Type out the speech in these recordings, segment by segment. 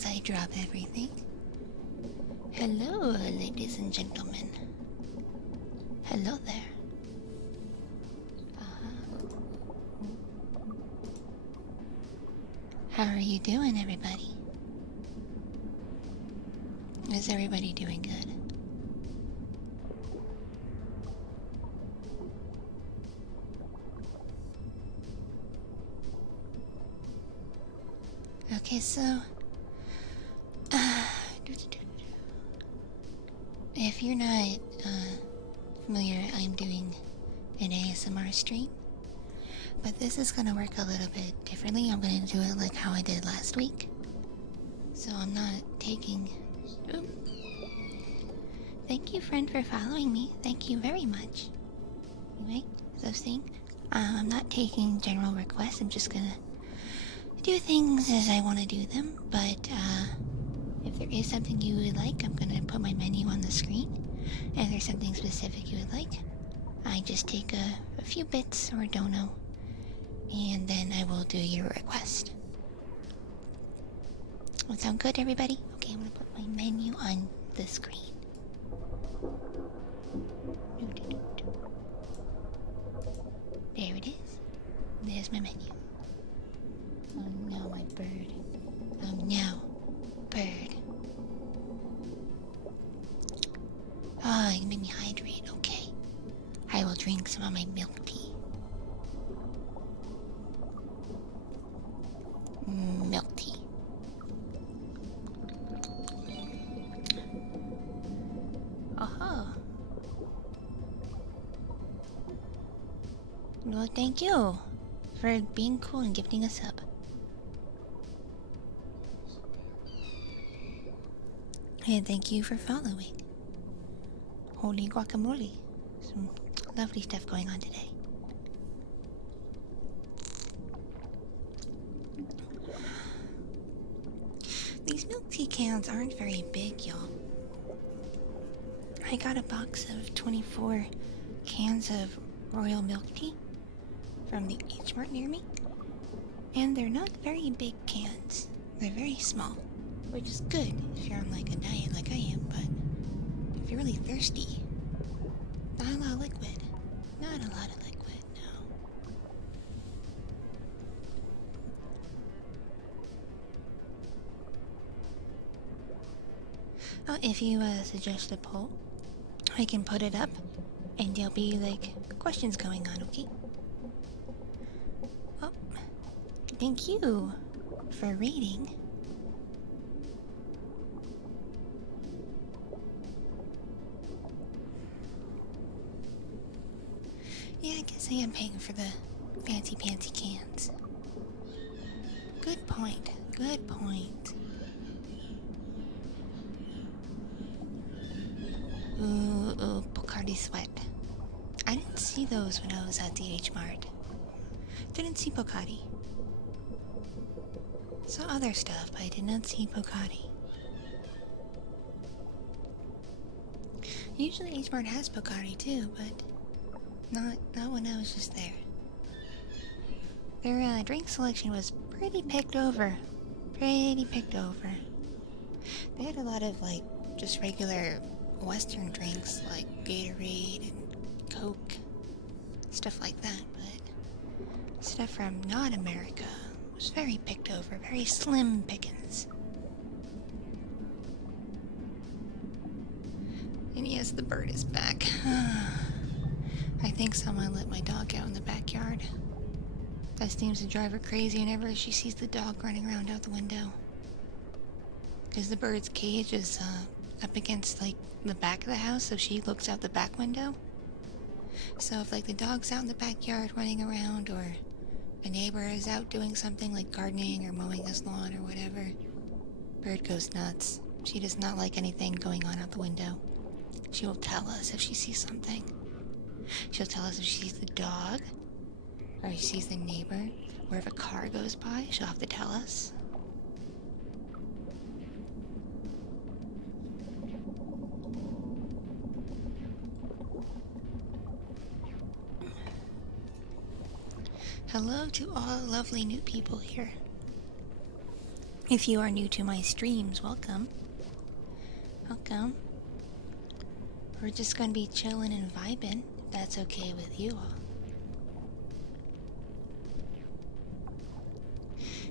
as I drop everything. Hello, ladies and gentlemen. Hello there. How are you doing, everybody? Is everybody doing good? Okay, so if you're not familiar, I'm doing an ASMR stream, but this is gonna work a little bit differently. I'm gonna do it like how I did last week. So I'm not taking... Ooh. Thank you, friend, for following me. Thank you very much. Anyway, so saying, I'm not taking general requests. I'm just gonna do things as I want to do them, but if there is something you would like, I'm gonna put my menu on the screen. And if there's something specific you would like, I just take a few bits or dono, and then I will do your request. That sound good, everybody? Okay, I'm gonna put my menu on the screen. There it is. There's my menu. Oh no, my bird. Oh no, bird. Oh, you made me hydrate. Okay. I will drink some of my milk tea. Milk tea. Aha. Well, thank you for being cool and gifting us up. And thank you for following. Holy guacamole. Some lovely stuff going on today. These milk tea cans aren't very big, y'all. I got a box of 24 cans of royal milk tea from the H Mart near me. And they're not very big cans. They're very small. Which is good if you're on like a diet like I am, but if you're really thirsty, not a lot of liquid. Not a lot of liquid, no. Oh, if you suggest a poll, I can put it up and there'll be like questions going on, okay? Oh, thank you for reading. Yeah, I guess I am paying for the fancy pantsy cans. Good point. Good point. Ooh, Bacardi Sweat. I didn't see those when I was at the H Mart. Didn't see Bacardi. Saw other stuff, but I did not see Bacardi. Usually H Mart has Bacardi too, but not when I was just there. Their drink selection was pretty picked over. Pretty picked over. They had a lot of like just regular Western drinks like Gatorade and Coke, stuff like that, but stuff from not America was very picked over, very slim pickings. And yes, the bird is back. I think someone let my dog out in the backyard. That seems to drive her crazy whenever she sees the dog running around out the window. Because the bird's cage is up against like the back of the house, so she looks out the back window. So if like the dog's out in the backyard running around, or a neighbor is out doing something like gardening or mowing his lawn or whatever, bird goes nuts. She does not like anything going on out the window. She will tell us if she sees something. She'll tell us if she sees the dog, or if she sees the neighbor, or if a car goes by, she'll have to tell us. Hello to all lovely new people here. If you are new to my streams, welcome. Welcome. We're just gonna be chilling and vibing, if that's okay with you all.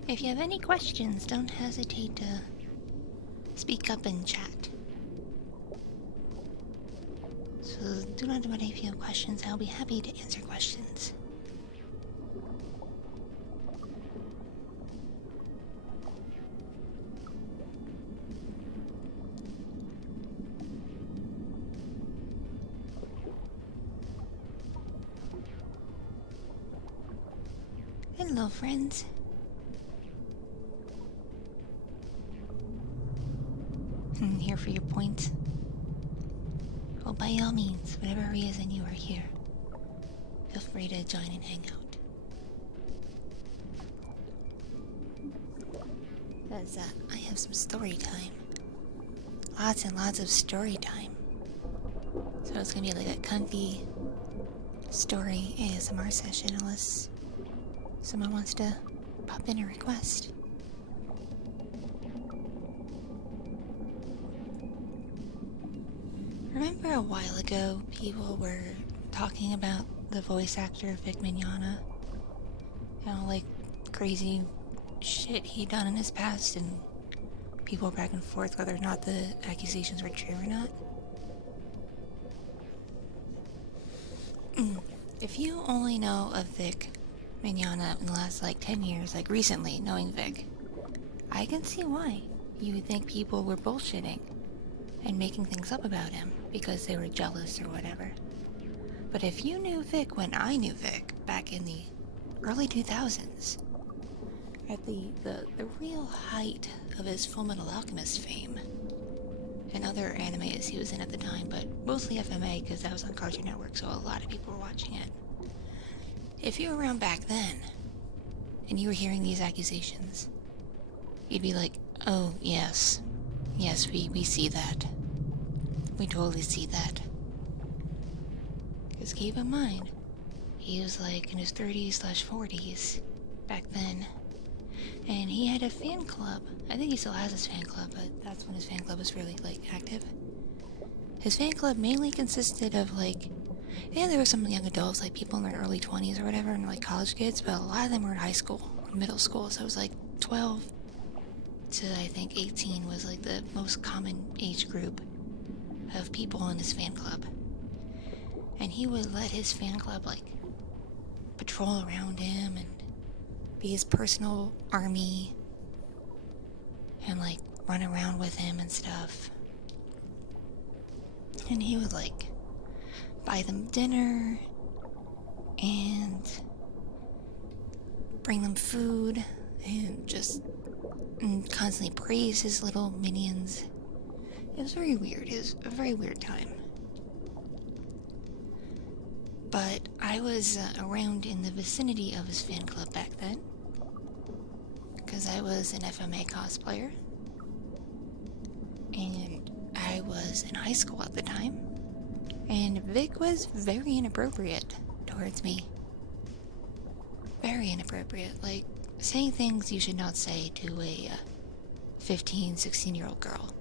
If you have any questions, don't hesitate to speak up in chat. So do not worry if you have questions, I'll be happy to answer questions. Hello, friends. I'm here for your points. Well, by all means, whatever reason you are here, feel free to join and hang out. Because I have some story time. Lots and lots of story time. So it's gonna be like a comfy story ASMR session unless someone wants to pop in a request. Remember a while ago, people were talking about the voice actor Vic Mignogna? You know, like crazy shit he'd done in his past, and people back and forth whether or not the accusations were true or not. If you only know of Vic Mignogna in the last like 10 years, like recently knowing Vic, I can see why you would think people were bullshitting and making things up about him because they were jealous or whatever. But if you knew Vic when I knew Vic back in the early 2000s, at the real height of his Fullmetal Alchemist fame and other animes he was in at the time, but mostly FMA because that was on Cartoon Network, so a lot of people were watching it. If you were around back then and you were hearing these accusations, you'd be like, oh yes, we see that. We totally see that. Because keep in mind, he was like in his 30s/40s back then. And he had a fan club. I think he still has his fan club, but that's when his fan club was really like active. His fan club mainly consisted of like, yeah, there were some young adults, like people in their early 20s or whatever, and like college kids, but a lot of them were in high school or middle school, so it was like 12 to I think 18 was like the most common age group of people in his fan club. And he would let his fan club like patrol around him and be his personal army and like run around with him and stuff. And he would like buy them dinner and bring them food and just constantly praise his little minions. It was very weird. It was a very weird time. But I was around in the vicinity of his fan club back then, because I was an FMA cosplayer, and I was in high school at the time, and Vic was very inappropriate towards me. Very inappropriate, like saying things you should not say to a 15, 16-year-old girl.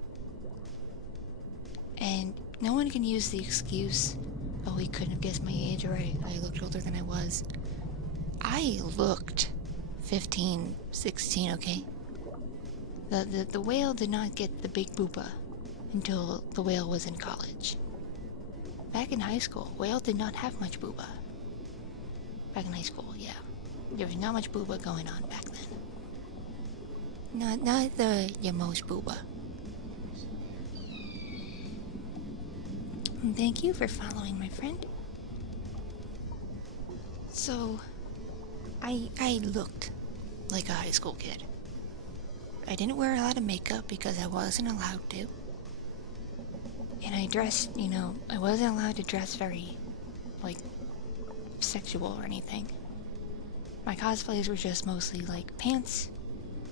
And no one can use the excuse, oh, he couldn't have guessed my age, or I looked older than I was. I looked 15, 16, okay? The whale did not get the big booba until the whale was in college. Back in high school, whale did not have much booba. Back in high school, yeah. There was not much booba going on back then. Not the most booba. Thank you for following, my friend. So, I looked like a high school kid. I didn't wear a lot of makeup because I wasn't allowed to. And I dressed, you know, I wasn't allowed to dress very, like, sexual or anything. My cosplays were just mostly like pants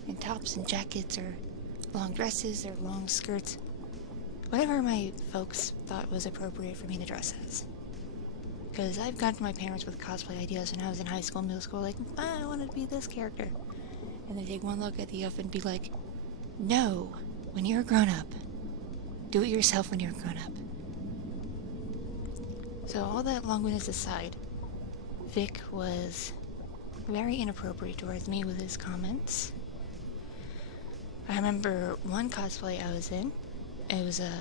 and tops and jackets or long dresses or long skirts. Whatever my folks thought was appropriate for me to dress as. Because I've gone to my parents with cosplay ideas when I was in high school, middle school, like, I want to be this character. And they take one look at the outfit and be like, No, when you're a grown-up. Do it yourself when you're a grown-up. So all that long-windedness aside, Vic was very inappropriate towards me with his comments. I remember one cosplay I was in. It was a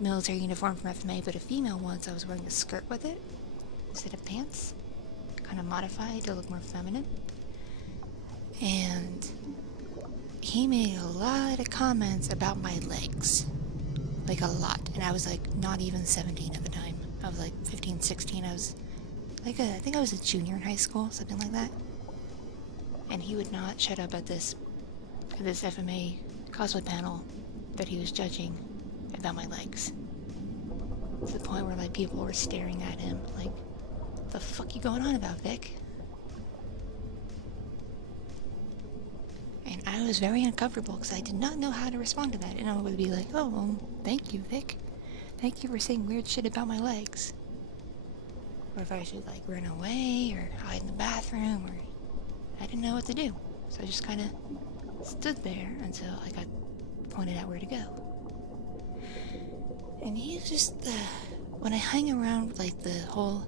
military uniform from FMA, but a female one, so I was wearing a skirt with it instead of pants. Kind of modified to look more feminine. And he made a lot of comments about my legs. Like a lot. And I was like not even 17 at the time. I was like 15, 16. I was like I think I was a junior in high school, something like that. And he would not shut up at this FMA cosplay panel that he was judging about my legs. To the point where like people were staring at him like, the fuck you going on about, Vic? And I was very uncomfortable because I did not know how to respond to that. And I would be like, oh, well, thank you, Vic. Thank you for saying weird shit about my legs. Or if I should like run away or hide in the bathroom, or I didn't know what to do. So I just kind of stood there until I got pointed out where to go. And he's just, when I hang around with like the whole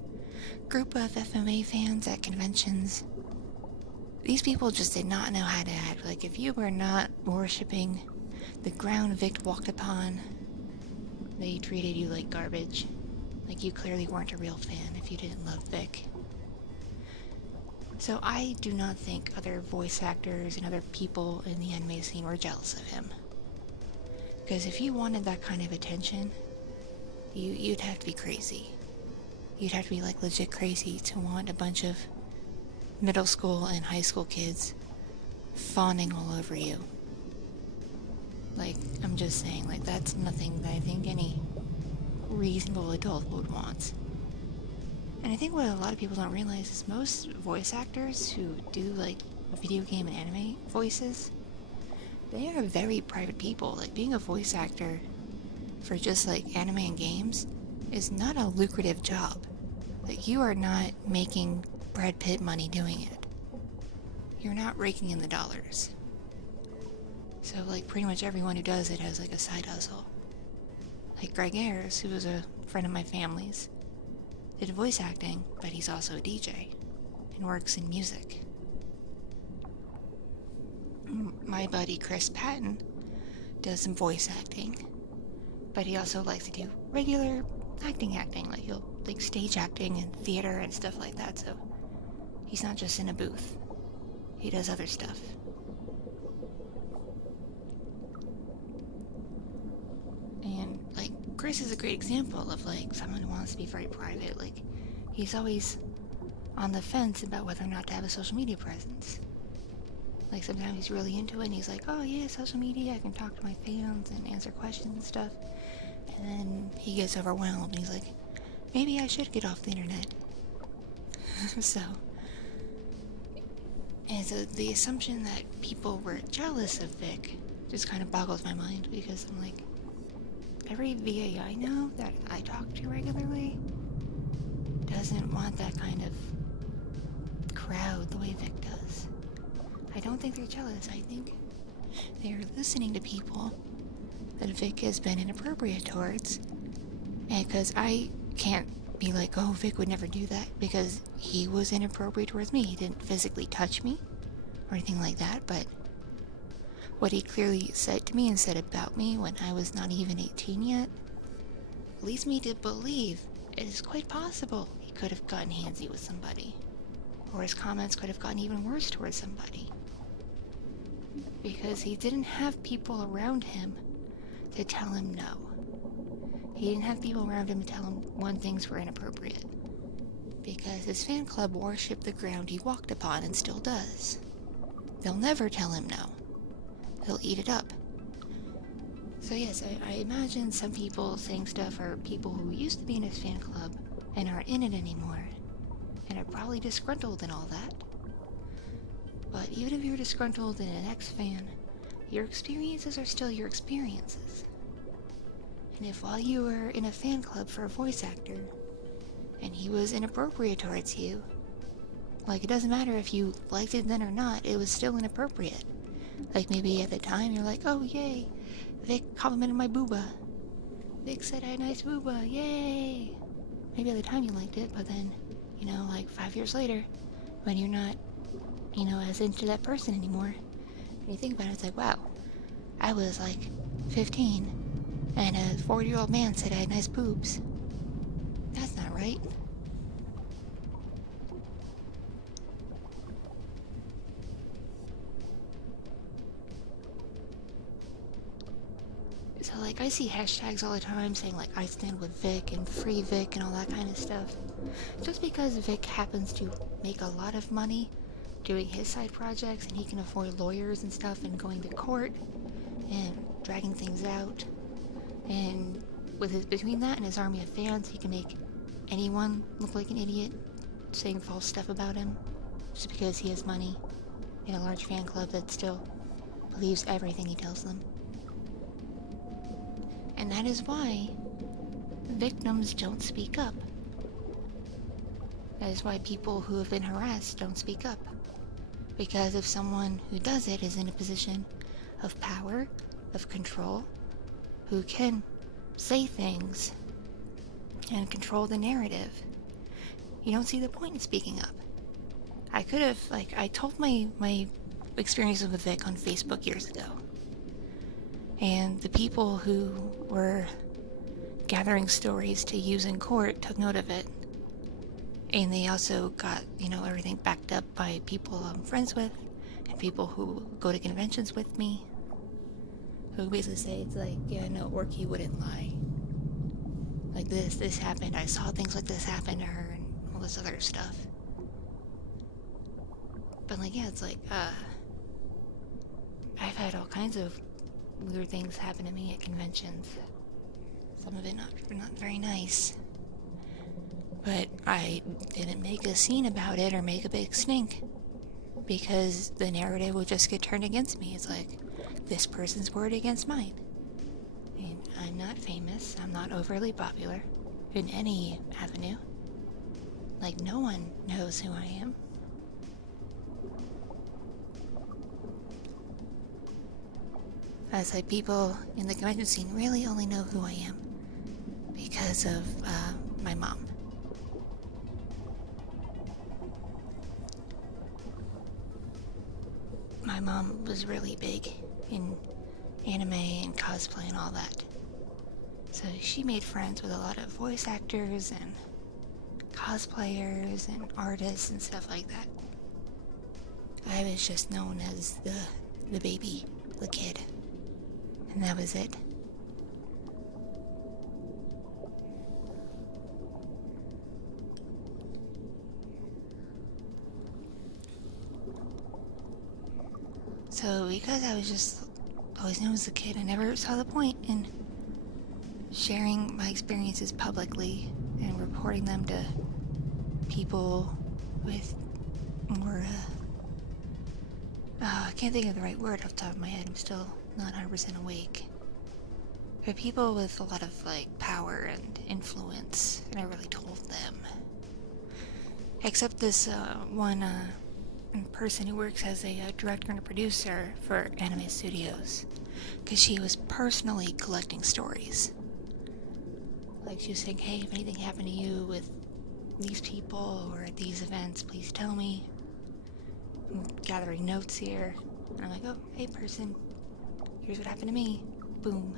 group of FMA fans at conventions, these people just did not know how to act. Like, if you were not worshipping the ground Vic walked upon, they treated you like garbage. Like, you clearly weren't a real fan if you didn't love Vic. So I do not think other voice actors and other people in the anime scene were jealous of him. Because if you wanted that kind of attention, you'd have to be crazy. You'd have to be like legit crazy to want a bunch of middle school and high school kids fawning all over you. Like, I'm just saying, like, that's nothing that I think any reasonable adult would want. And I think what a lot of people don't realize is most voice actors who do like video game and anime voices, they are very private people. Like, being a voice actor for just like anime and games is not a lucrative job. Like, you are not making Brad Pitt money doing it. You're not raking in the dollars. So like pretty much everyone who does it has like a side hustle. Like Greg Ayers, who was a friend of my family's, did voice acting, but he's also a DJ and works in music. My buddy Chris Patton does some voice acting, but he also likes to do regular acting, like he'll like stage acting and theater and stuff like that. So he's not just in a booth. He does other stuff. And like Chris is a great example of like someone who wants to be very private. Like, he's always on the fence about whether or not to have a social media presence. Like, sometimes he's really into it and he's like, oh yeah, social media, I can talk to my fans and answer questions and stuff. And then he gets overwhelmed and he's like, maybe I should get off the internet. So the assumption that people were jealous of Vic just kind of boggles my mind, because I'm like, every VA I know that I talk to regularly doesn't want that kind of crowd the way Vic does. I don't think they're jealous. I think they're listening to people that Vic has been inappropriate towards. And because I can't be like, oh, Vic would never do that, because he was inappropriate towards me. He didn't physically touch me or anything like that, but what he clearly said to me and said about me when I was not even 18 yet leads me to believe it is quite possible he could have gotten handsy with somebody, or his comments could have gotten even worse towards somebody, because he didn't have people around him to tell him no. He didn't have people around him to tell him when things were inappropriate, because his fan club worshipped the ground he walked upon and still does. They'll never tell him no. He'll eat it up. So yes, I imagine some people saying stuff are people who used to be in his fan club and aren't in it anymore, and are probably disgruntled and all that. But even if you're disgruntled and an ex-fan, your experiences are still your experiences. And if while you were in a fan club for a voice actor, and he was inappropriate towards you, like, it doesn't matter if you liked it then or not, it was still inappropriate. Like, maybe at the time you're like, oh, yay, Vic complimented my booba. Vic said I had a nice booba, yay! Maybe at the time you liked it, but then, you know, like 5 years later, when you're not, you know, as into that person anymore, and you think about it, it's like, wow, I was like 15, and a 40-year-old man said I had nice boobs. That's not right. So, like, I see hashtags all the time saying, like, I stand with Vic and free Vic and all that kind of stuff. Just because Vic happens to make a lot of money doing his side projects and he can afford lawyers and stuff and going to court and dragging things out. And with his, between that and his army of fans, he can make anyone look like an idiot saying false stuff about him just because he has money and a large fan club that still believes everything he tells them. And that is why victims don't speak up. That is why people who have been harassed don't speak up. Because if someone who does it is in a position of power, of control, who can say things and control the narrative, you don't see the point in speaking up. I could have, like, I told my experiences with Vic on Facebook years ago. And the people who were gathering stories to use in court took note of it. And they also got, you know, everything backed up by people I'm friends with and people who go to conventions with me. Who basically say, it's like, yeah, no, Orki wouldn't lie. Like this happened. I saw things like this happen to her and all this other stuff. But like, yeah, it's like, I've had all kinds of weird things happen to me at conventions. Some of it not very nice. But I didn't make a scene about it or make a big stink. Because the narrative would just get turned against me. It's like, this person's word against mine. And I'm not famous. I'm not overly popular in any avenue. Like, no one knows who I am. As like, people in the convention scene really only know who I am because of my mom. My mom was really big in anime and cosplay and all that. So she made friends with a lot of voice actors and cosplayers and artists and stuff like that. I was just known as the baby, the kid. And that was it. So because I was just always known as a kid, I never saw the point in sharing my experiences publicly and reporting them to people with more, I can't think of the right word off the top of my head. I'm still not 100% awake. But people with a lot of, like, power and influence, and I really told them. Except this one person who works as a director and a producer for anime studios. Because she was personally collecting stories. Like, she was saying, hey, if anything happened to you with these people or at these events, please tell me. I'm gathering notes here. And I'm like, oh, hey, person, here's what happened to me. Boom.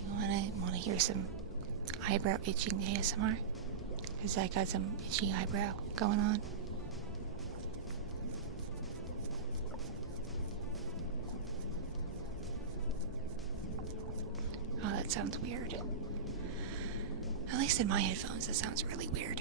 You wanna hear some eyebrow itching ASMR? Because I got some itchy eyebrow going on. Oh, that sounds weird. At least in my headphones, that sounds really weird.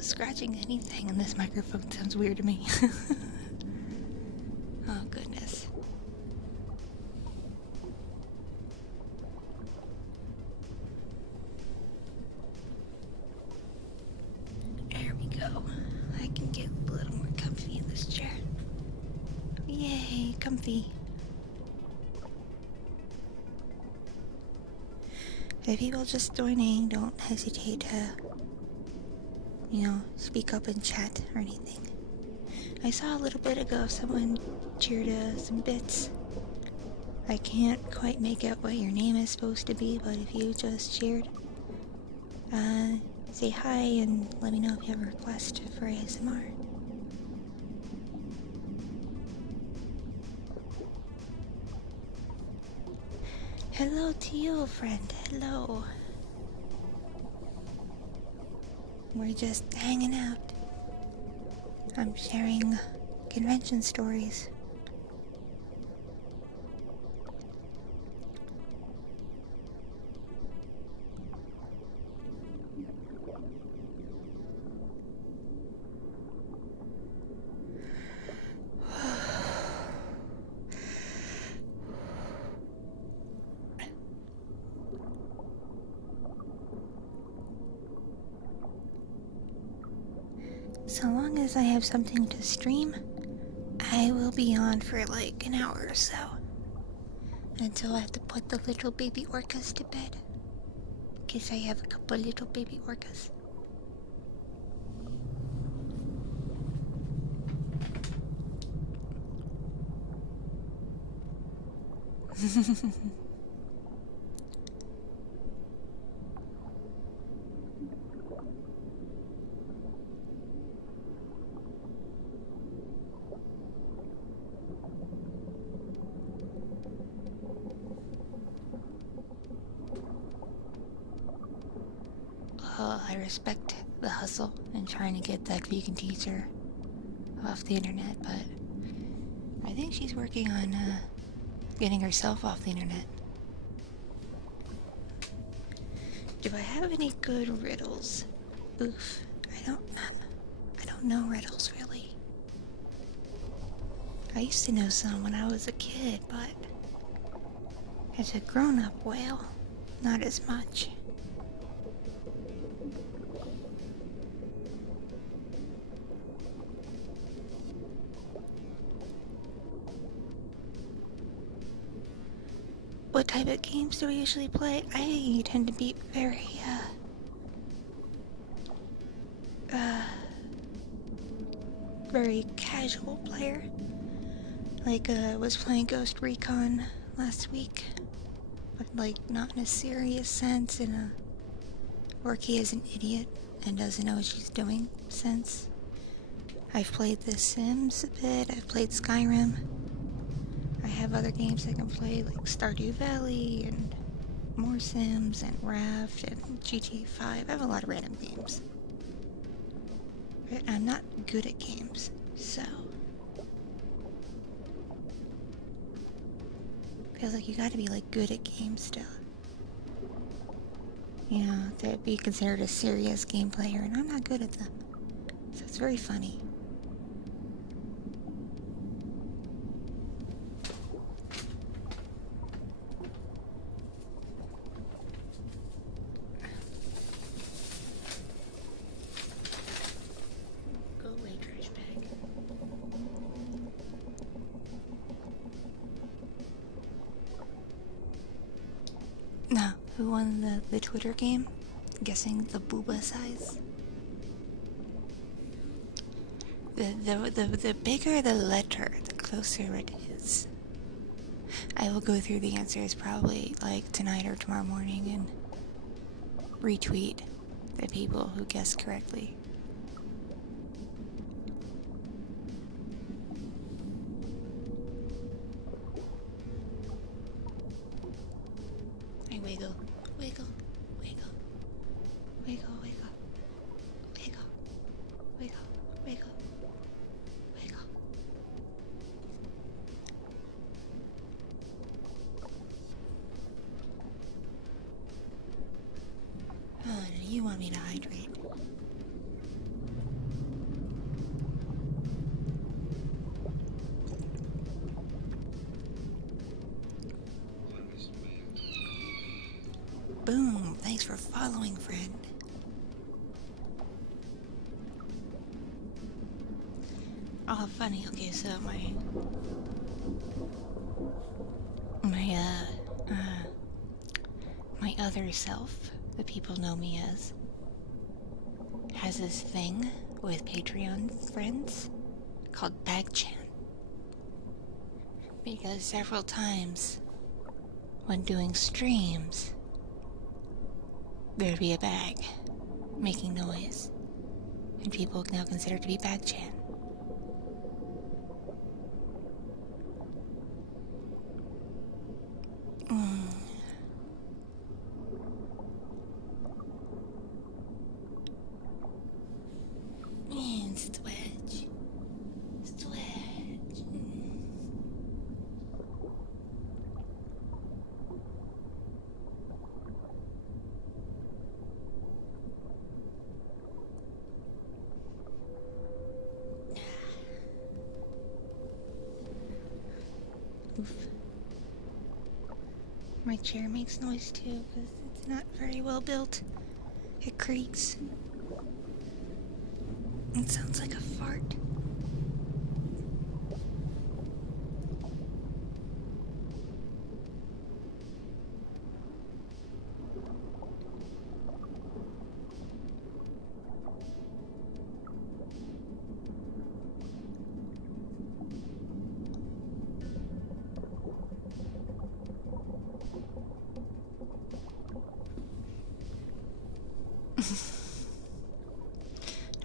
Scratching anything in this microphone sounds weird to me. Oh, goodness. can get a little more comfy in this chair. Yay, comfy. If people just joining, don't hesitate to, speak up and chat or anything. I saw a little bit ago someone cheered some bits. I can't quite make out what your name is supposed to be, but if you just cheered, say hi and let me know if you have a request for ASMR. Hello to you, friend. Hello. We're just hanging out. I'm sharing convention stories. So long as I have something to stream, I will be on for like an hour or so. Until I have to put the little baby orcas to bed. Because I have a couple little baby orcas. I respect the hustle and trying to get that vegan teacher off the internet, but I think she's working on getting herself off the internet. Do I have any good riddles? Oof, I don't know riddles really. I used to know some when I was a kid, but as a grown-up, well, not as much. What type of games do we usually play? I tend to be very casual player. Like, was playing Ghost Recon last week, but like not in a serious sense, in a Orki is an idiot and doesn't know what she's doing sense. I've played The Sims a bit, I've played Skyrim. I have other games I can play, like Stardew Valley and more Sims and Raft and GTA 5. I have a lot of random games. But I'm not good at games, so feels like you gotta be like good at games still. To be considered a serious game player, and I'm not good at them. So it's very funny. Now, who won the Twitter game? Guessing the Booba size. The bigger the letter, the closer it is. I will go through the answers probably like tonight or tomorrow morning and retweet the people who guessed correctly. I wiggle, wiggle, wiggle, wiggle, wiggle, wiggle, wiggle, wiggle, wiggle. Oh, you want me to hydrate? Boom, thanks for following, friend. Oh, funny. Okay, so my my other self, the people know me as, has this thing with Patreon friends called Bag Chan. Because several times when doing streams, there'd be a bag making noise, and people now consider it to be Bag Chan. Man, stretch. Stretch. Oof. My chair makes noise too, because it's not very well built. It creaks. It sounds like a fart.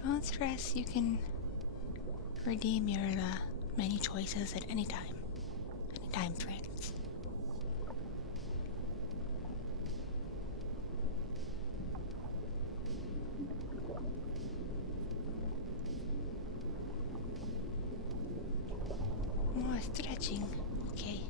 Don't stress, you can redeem your many choices at any time. Anytime, friends. More stretching. Okay.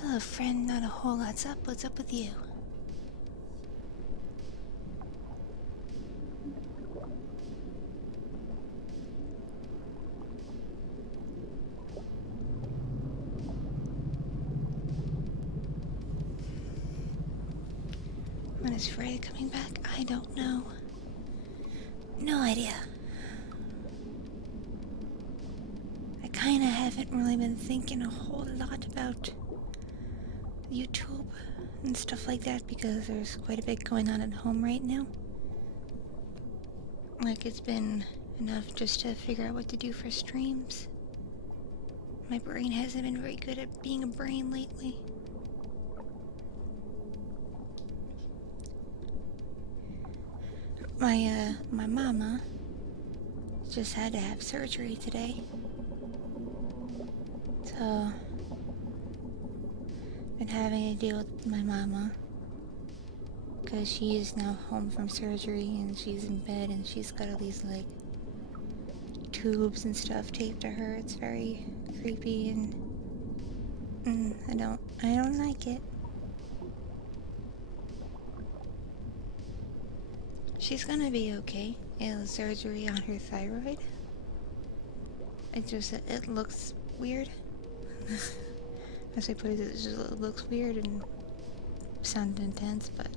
Hello, friend. Not a whole lot's up. What's up with you? When is Freya coming back? I don't know. No idea. I kinda haven't really been thinking a whole lot about YouTube and stuff like that because there's quite a bit going on at home right now. Like, it's been enough just to figure out what to do for streams. My brain hasn't been very good at being a brain lately. My mama just had to have surgery today. So, been having to deal with my mama. Because she is now home from surgery and she's in bed and she's got all these, like, tubes and stuff taped to her. It's very creepy and I don't like it. She's gonna be okay. It was surgery on her thyroid. It looks weird. As I put it, it looks weird and sounds intense, but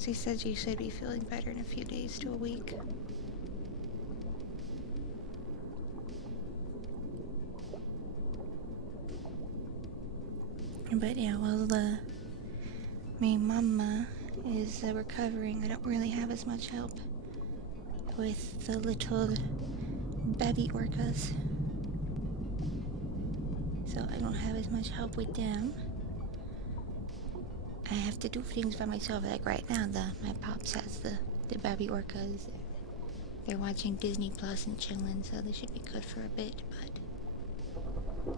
she said she should be feeling better in a few days to a week. But yeah, well, my mama is recovering. I don't really have as much help with the little baby orcas. So I don't have as much help with them. I have to do things by myself. Like right now, my pops has the baby orcas. They're watching Disney Plus and chilling, so they should be good for a bit. But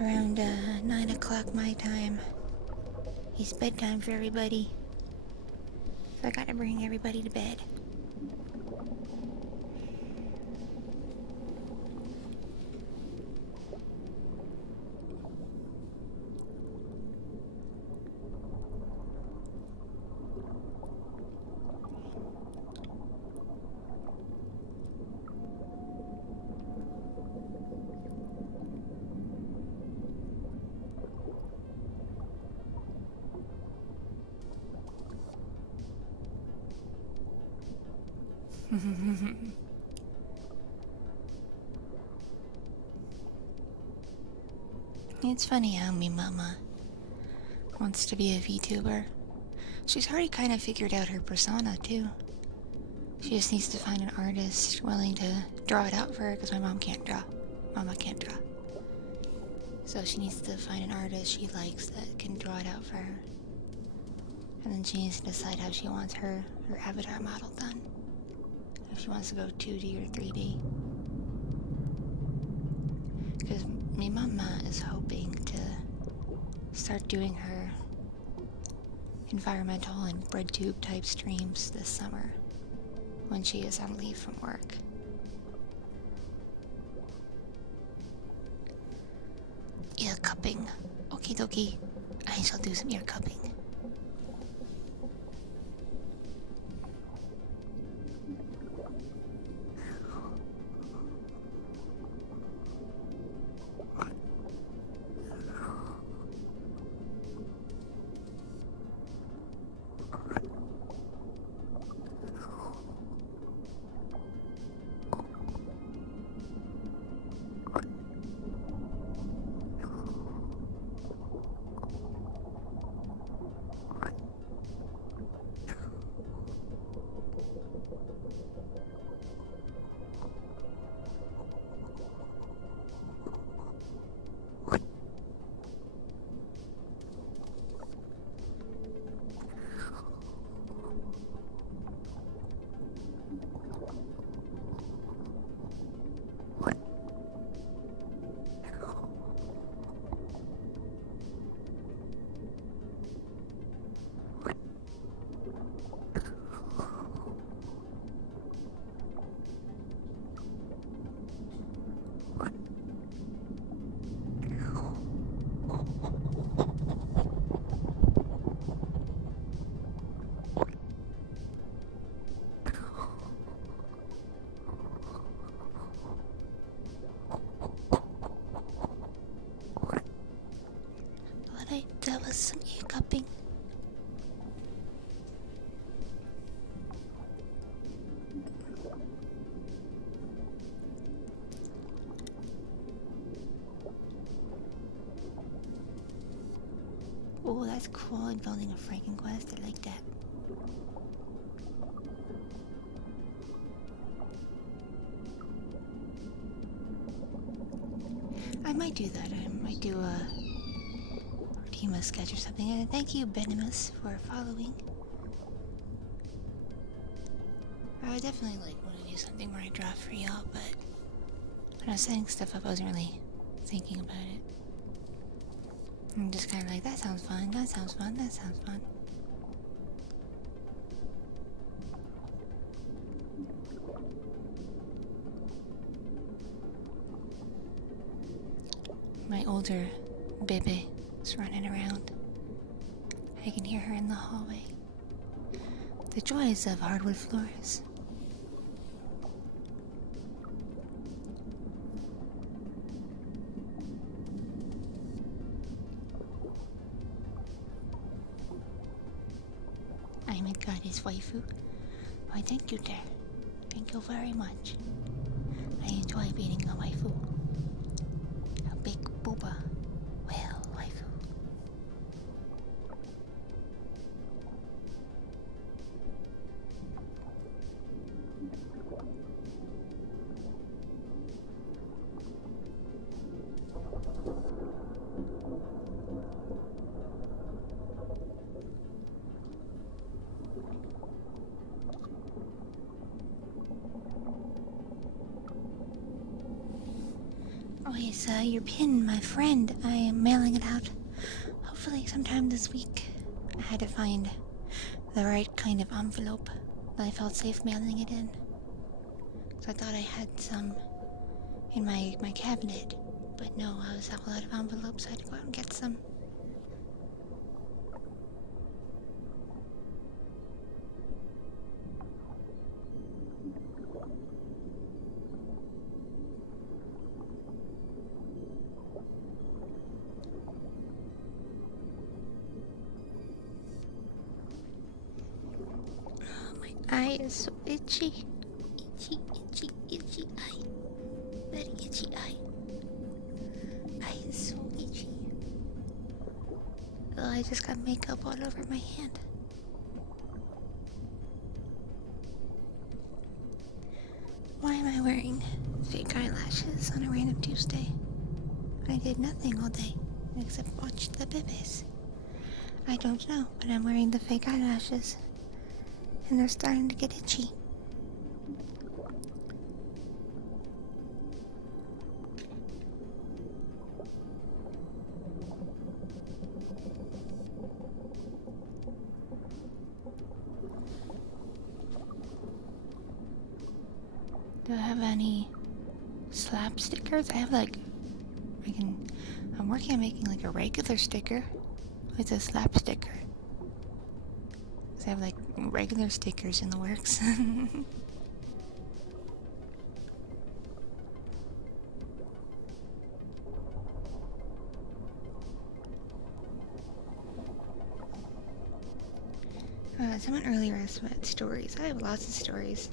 around 9 o'clock my time, it's bedtime for everybody. So I gotta bring everybody to bed. It's funny how me mama wants to be a VTuber. She's already kind of figured out her persona, too. She just needs to find an artist willing to draw it out for her, because my mom can't draw. Mama can't draw. So she needs to find an artist she likes that can draw it out for her. And then she needs to decide how she wants her avatar model done. If she wants to go 2D or 3D. Because my mama is hoping to start doing her environmental and breadtube type streams this summer when she is on leave from work. Ear cupping. Okie dokie. I shall do some ear cupping. That was some ear cupping. Oh, that's cool. I'm building a Franken quest. I like that. I might do that. I might do a Orki sketch or something. And thank you, Benimus, for following. I would definitely want to do something where I draw for y'all, but when I was setting stuff up, I wasn't really thinking about it. I'm just kind of like, that sounds fun, that sounds fun, that sounds fun. My older Bebe is running around. I can hear her in the hallway. The joys of hardwood floors. I'm a goddess waifu. Why, thank you, dear. Thank you very much. I enjoy being a waifu. A big booba. Well, waifu. Oh yes, your pin, my friend. I am mailing it out. Hopefully sometime this week. I had to find the right kind of envelope that I felt safe mailing it in. So I thought I had some in my cabinet. But no, I was all out of envelopes, so I had to go out and get some. Oh, my eye is so itchy. itchy, itchy, itchy eye. Very itchy eye. Eye is so itchy. Oh, I just got makeup all over my hand. Why am I wearing fake eyelashes on a random Tuesday? I did nothing all day except watch the babies. I don't know, but I'm wearing the fake eyelashes and they're starting to get itchy. Do I have any slap stickers? I have I'm working on making like a regular sticker with a slap sticker. So I have like regular stickers in the works. Someone earlier asked about stories. I have lots of stories.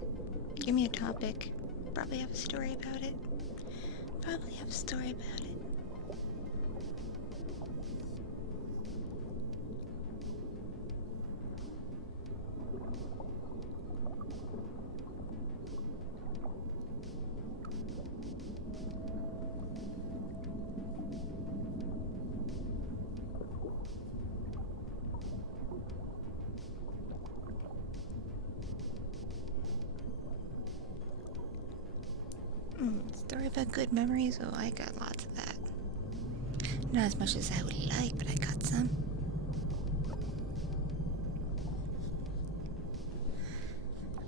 Give me a topic. Probably have a story about it. Story about good memories? Oh, I got lots of that. Not as much as I would like, but I got some.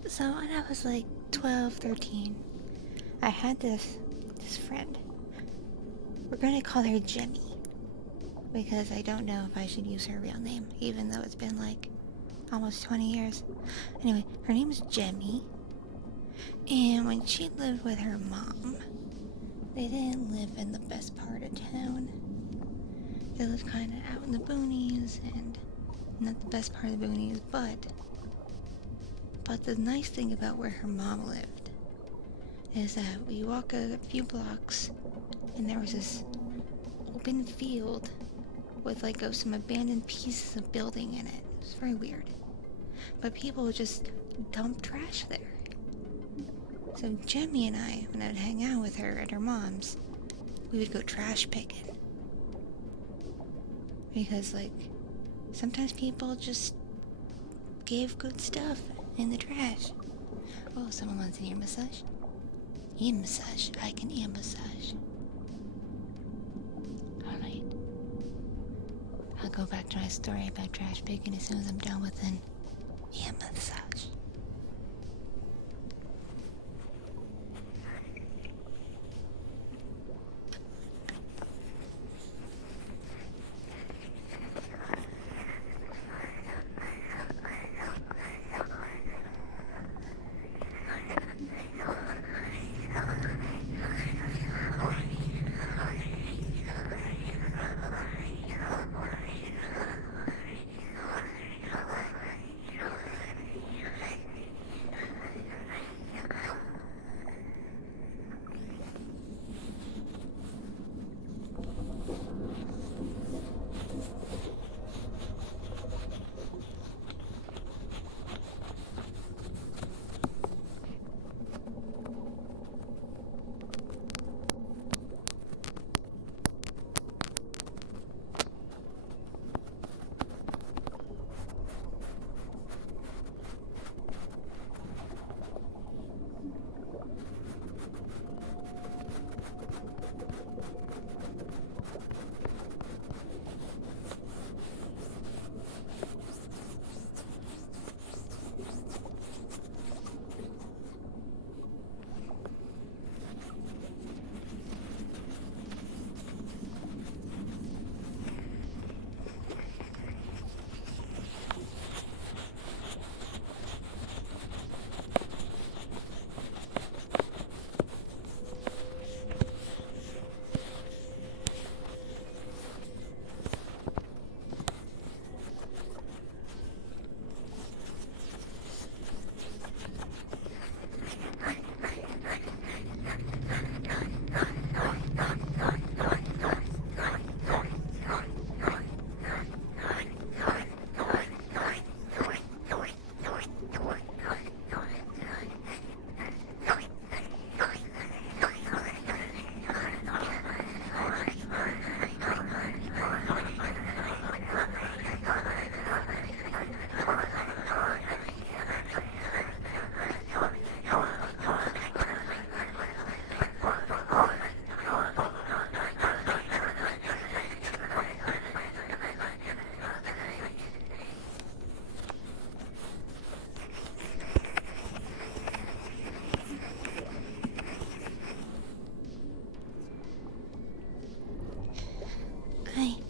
So when I was like 12, 13, I had this friend. We're gonna call her Jemmy, because I don't know if I should use her real name, even though it's been like almost 20 years. Anyway, her name is Jemmy. And when she lived with her mom, they didn't live in the best part of town. They lived kind of out in the boonies, and not the best part of the boonies, but the nice thing about where her mom lived is that we walk a few blocks, and there was this open field with like some abandoned pieces of building in it. It was very weird. But people would just dump trash there. So Jemmy and I, when I would hang out with her at her mom's, we would go trash picking. Because, like, sometimes people just gave good stuff in the trash. Oh, someone wants an ear massage? Ear massage. I can ear massage. Alright. I'll go back to my story about trash picking as soon as I'm done with an ear massage.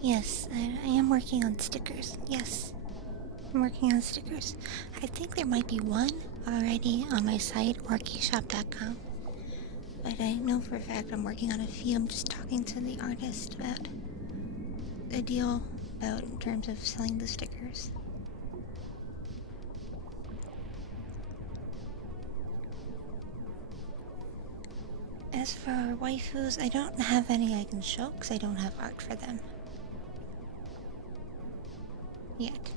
Yes, I am working on stickers. Yes, I'm working on stickers. I think there might be one already on my site, orkishop.com. But I know for a fact I'm working on a few. I'm just talking to the artist about a deal about in terms of selling the stickers. As for waifus, I don't have any I can show because I don't have art for them. Yet.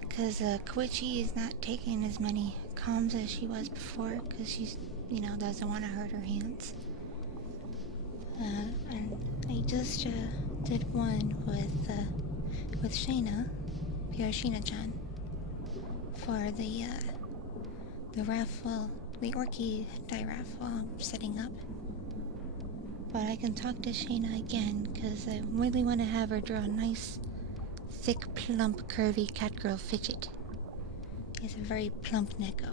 Because Koichi is not taking as many comms as she was before because she's, doesn't want to hurt her hands. And I just did one with Shayna, Hiroshina-chan, for the raffle, the Orki die raffle I'm setting up. But I can talk to Shayna again because I really want to have her draw a nice, thick, plump, curvy catgirl fidget. It's a very plump Neko.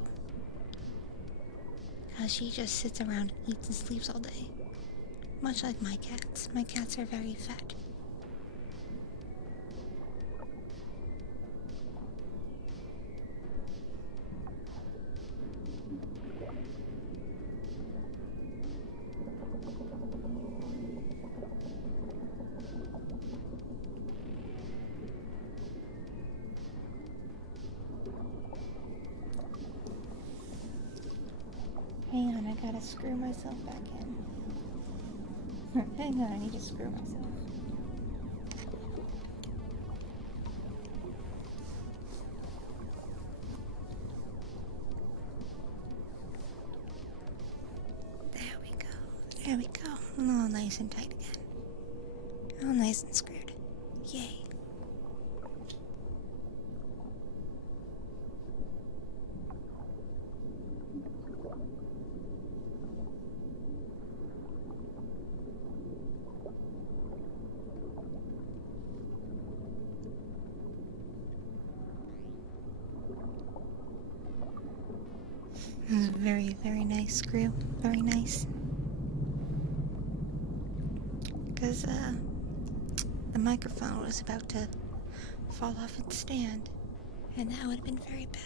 Because she just sits around, eats and sleeps all day. Much like my cats. My cats are very fat. Hang on, I gotta screw myself back in. Hang on, I need to screw myself. There we go. There we go. All nice and tight again. All nice and screwed. Yay. This is a very, very nice screw. Very nice. Because, the microphone was about to fall off its stand, and that would have been very bad.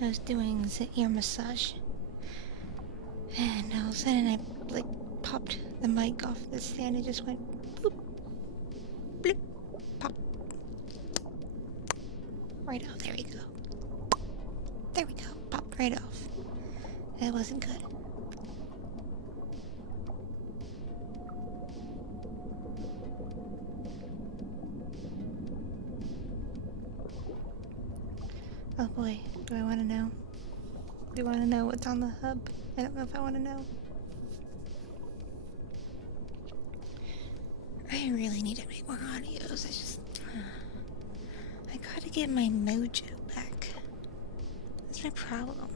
I was doing the ear massage, and all of a sudden I, popped the mic off the stand. It just went boop, bloop, pop. Right off. There we go. There we go. Popped right off. That wasn't good. Oh boy, do I want to know? Do I want to know what's on the hub? I don't know if I want to know. I really need to make more audios. I gotta get my mojo back. That's my problem.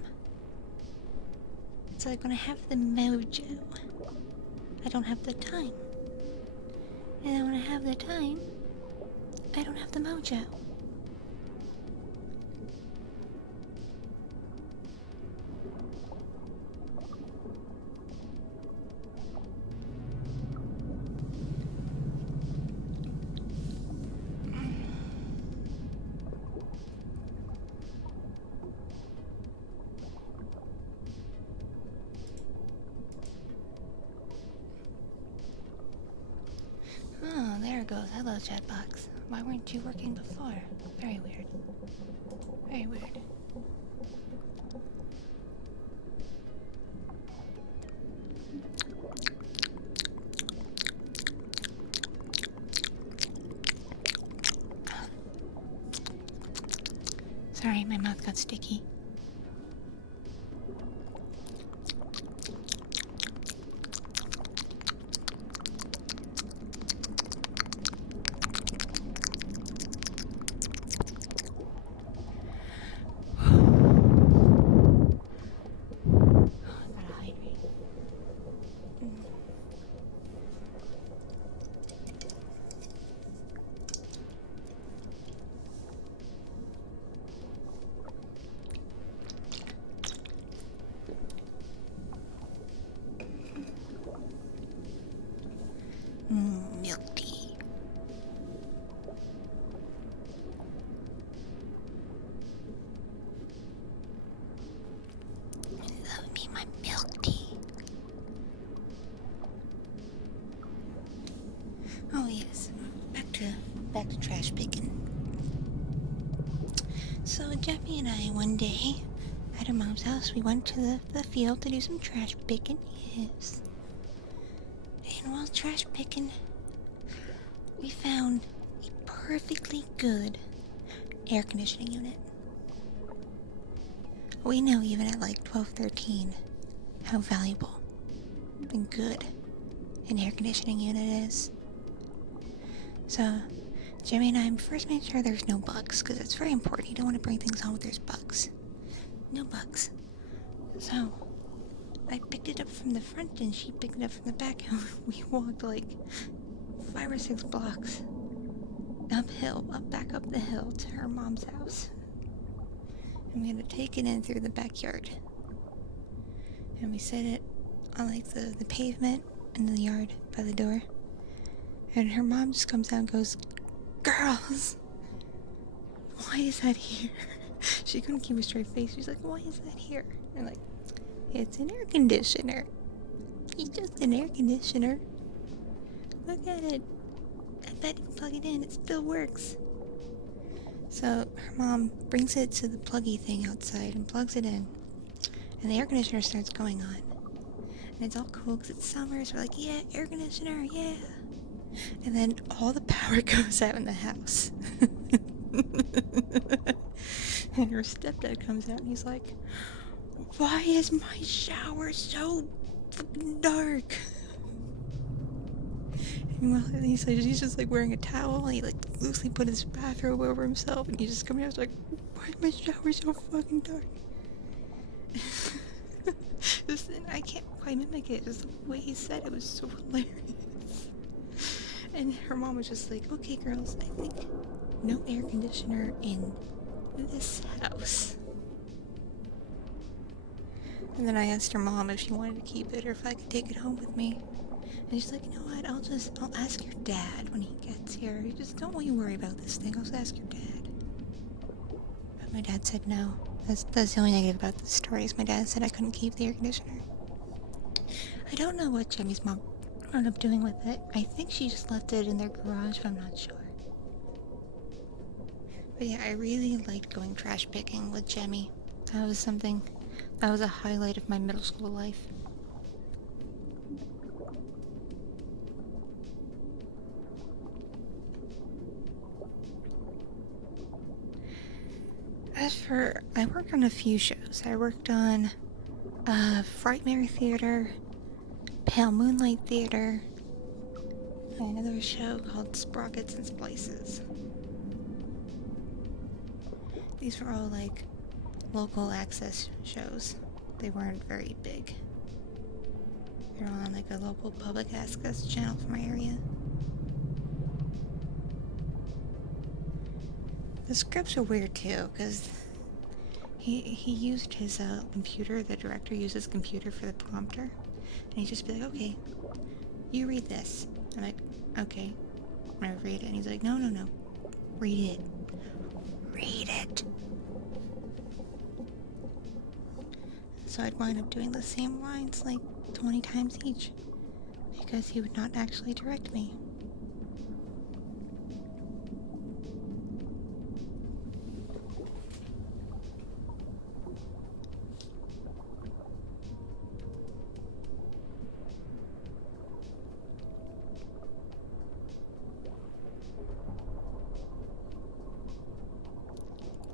It's like when I have the mojo, I don't have the time. And then when I have the time, I don't have the mojo. Oh, there it goes. Hello, chatbox. Why weren't you working before? Very weird. Very weird. Sorry, my mouth got sticky. milk tea. That would be my milk tea. Oh yes, back to trash picking. So Jeffy and I one day at her mom's house, we went to the field to do some trash picking. Yes. And while trash picking, we found a perfectly good air conditioning unit. We know even at like 12, 13 how valuable and good an air conditioning unit is. So Jimmy and I first made sure there's no bugs, because it's very important. You don't want to bring things home if there's bugs. No bugs. So I picked it up from the front and she picked it up from the back, and we walked like 5 or 6 blocks uphill, back up the hill to her mom's house. And we had to take it in through the backyard. And we set it on like the pavement in the yard by the door. And her mom just comes out and goes, "Girls, why is that here?" She couldn't keep a straight face. She's like, "Why is that here?" And like, "It's an air conditioner. It's just an air conditioner. Look at it. I bet if you plug it in, it still works." So her mom brings it to the pluggy thing outside and plugs it in. And the air conditioner starts going on. And it's all cool because it's summer, so we're like, "Yeah, air conditioner, yeah." And then all the power goes out in the house. And her stepdad comes out and he's like, "Why is my shower so fucking dark?" And well, he's just like wearing a towel, and he like loosely put his bathrobe over himself, and he's just coming out like, "Why is my shower so fucking dark?" I can't quite mimic it. Just the way he said it was so hilarious. And her mom was just like, "Okay, girls, I think no air conditioner in this house." And then I asked her mom if she wanted to keep it or if I could take it home with me. And she's like, "You know what, I'll ask your dad when he gets here. You just don't worry about this thing. I'll just ask your dad." But my dad said no. That's the only negative about this story is my dad said I couldn't keep the air conditioner. I don't know what Jimmy's mom ended up doing with it. I think she just left it in their garage, but I'm not sure. But yeah, I really liked going trash picking with Jemmy. That was a highlight of my middle school life. I worked on a few shows. I worked on Frightmare Theater, Pale Moonlight Theater, and another show called Sprockets and Splices. These were all like local access shows. They weren't very big. They were on like a local public access channel for my area. The scripts are weird too, because he used his computer. The director used his computer for the prompter, and he'd just be like, "Okay, you read this." I'm like, "Okay." And I read it, and he's like, No, read it. Read it. So I'd wind up doing the same lines like 20 times each, because he would not actually direct me.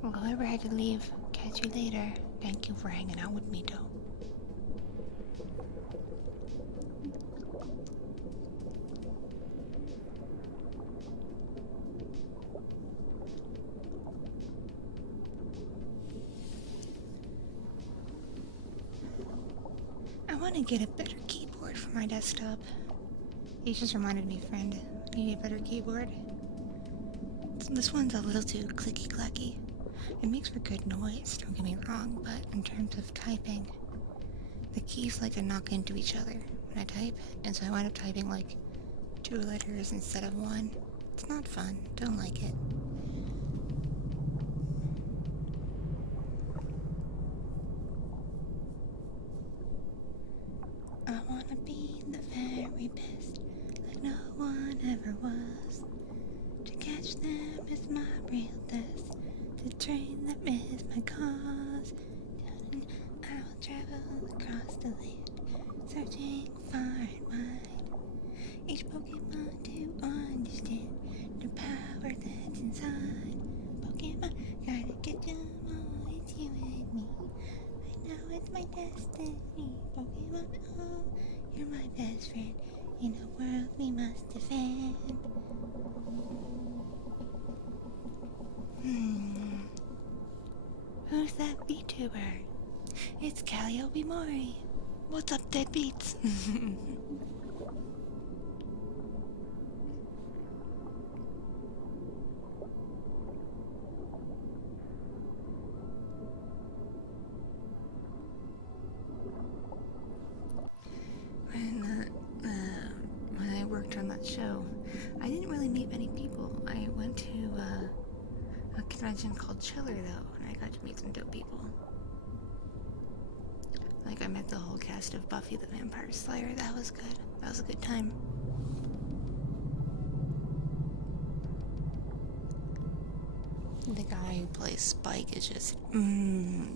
Whoever had to leave, catch you later. Thank you for hanging out with me, though. I want to get a better keyboard for my desktop. You just reminded me, friend. You need a better keyboard. This one's a little too clicky-clacky. It makes for good noise, don't get me wrong, but in terms of typing, the keys like to knock into each other when I type, and so I wind up typing like 2 letters instead of 1. It's not fun. Don't like it. I wanna be the very best, like no one ever was. To catch them is my real test. To train them is my cause. And I will travel across the land, searching far and wide. Each Pokemon to understand the power that's inside. Pokemon, gotta get them all, it's you and me. I know it's my destiny. Pokemon, oh, you're my best friend. In a world we must defend. Who's that VTuber? It's Calliope Mori. What's up, deadbeats? When I worked on that show, I didn't really meet many people. I went to a convention called Chiller, though, and I got to meet some dope people. Like, I met the whole cast of Buffy the Vampire Slayer. That was good. That was a good time. The guy who plays Spike is just,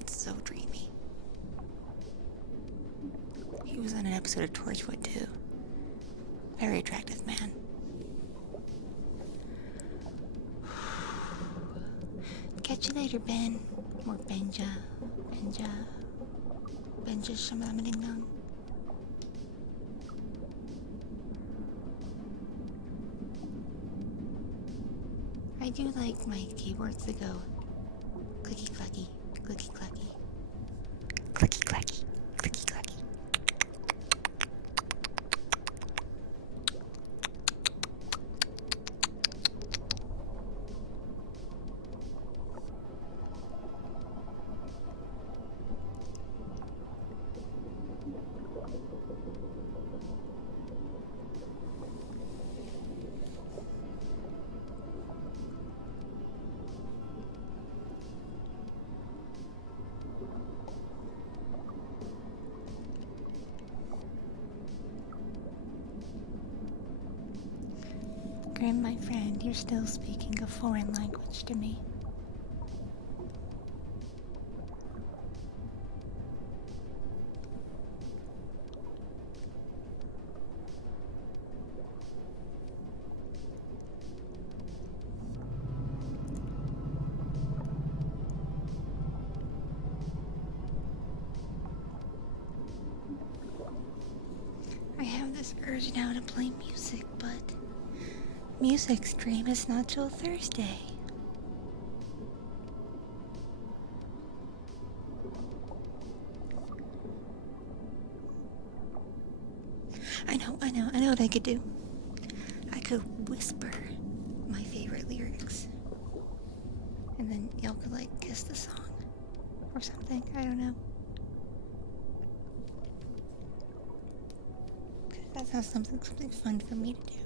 so dreamy. He was on an episode of Torchwood, too. Very attractive man. Catch you later, Ben. Or Benja. Benja Shamamadingnang. I do like my keyboards to go clicky clacky, clicky clacky, clicky clacky, clicky clacky. Grim, my friend, you're still speaking a foreign language to me. I have this urge now to play music, but music stream is not till Thursday. I know what I could do. I could whisper my favorite lyrics. And then y'all could, like, guess the song. Or something, I don't know. That sounds something fun for me to do.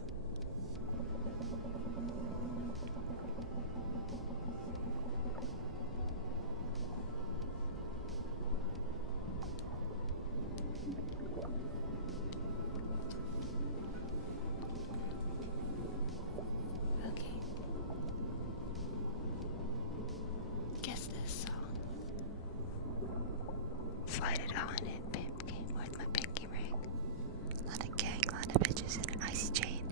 Slide it on it, pimp game with my pinky ring. Lot of gang, lot of bitches in an icy chain.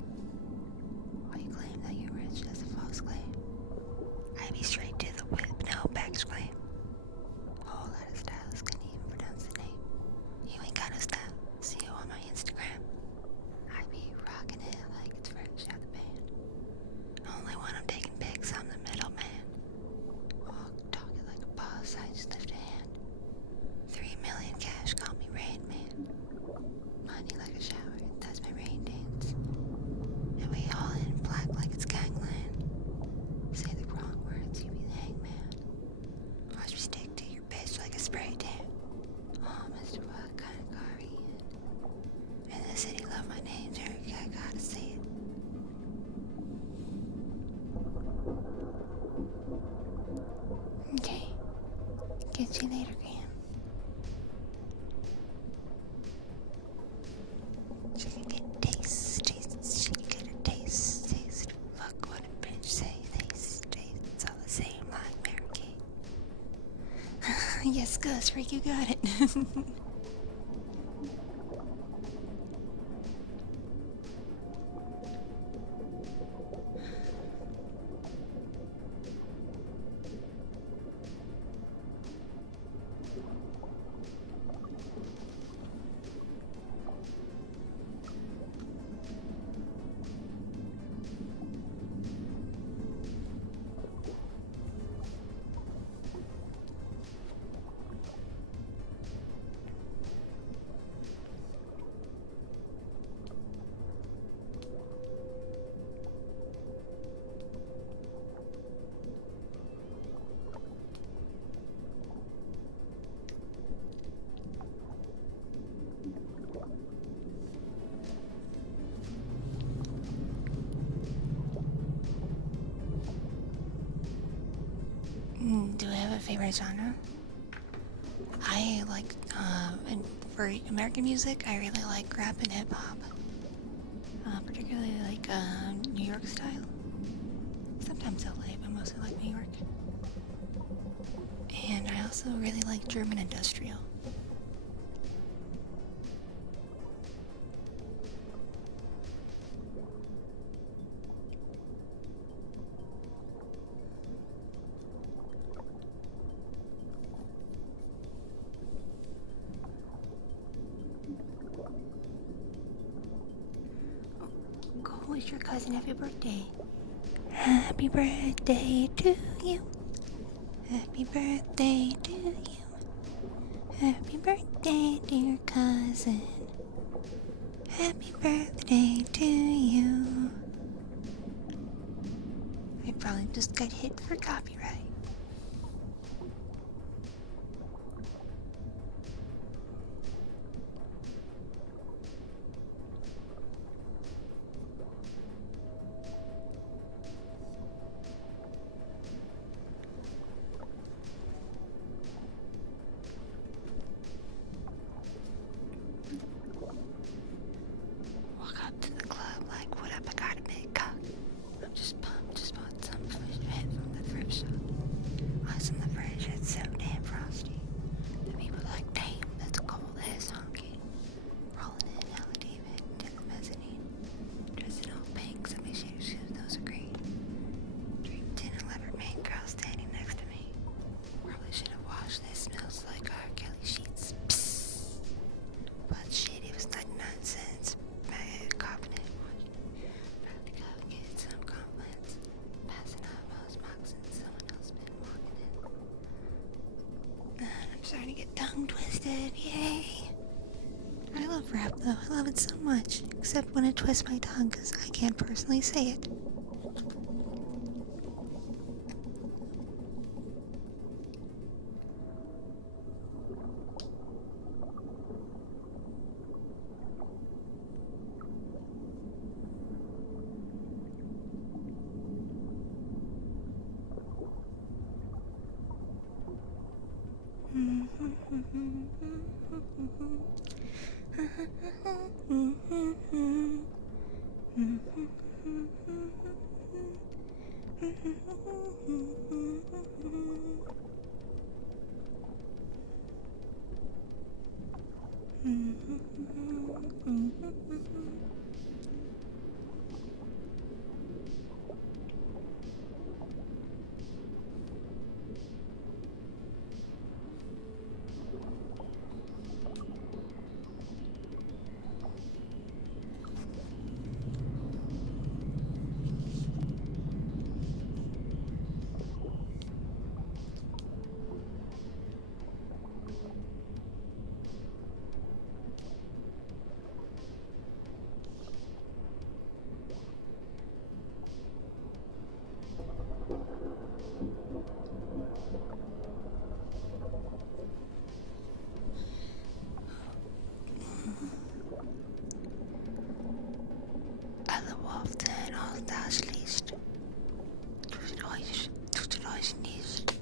Discuss, Rick, you got it. Do I have a favorite genre? I like, and for American music, I really like rap and hip hop. Particularly like, New York style. Sometimes LA, but mostly like New York. And I also really like German industrial. Go wish your cousin happy birthday. Happy birthday to you. Happy birthday to you. Happy birthday, dear cousin. Happy birthday to you. I probably just got hit for copyright. Walk up to the club like, what up, I got a big cock. I'm just pumped, just bought some fresh head from the thrift shop. Ice in the fridge, it's so damn frosty. The people like, damn, that's a cold ass honky. Rolling in Hella David to the mezzanine. Dressed in all pink, some shoes, those are great. Drink 10 and elaborate main girl standing next to me. Probably should have washed this, smells like R. Kelly sheets. Psst. But shit, it was 99 cents. Bad confident watch. About to go get some compliments. Passing out most moccasins someone else been walking in. I'm starting to get tongue twisted. Yay! I love rap though. I love it so much. Except when it twists my tongue because I can't personally say it. Alle Worte aus das Licht. Tut euch nicht.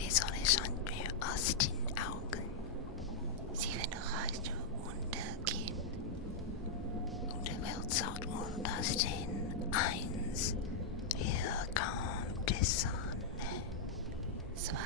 Die Sonne scheint mir aus den Augen. Sie wird heute untergehen. Und die Welt sagt nur das den eins. Hier kommt die Sonne. 2.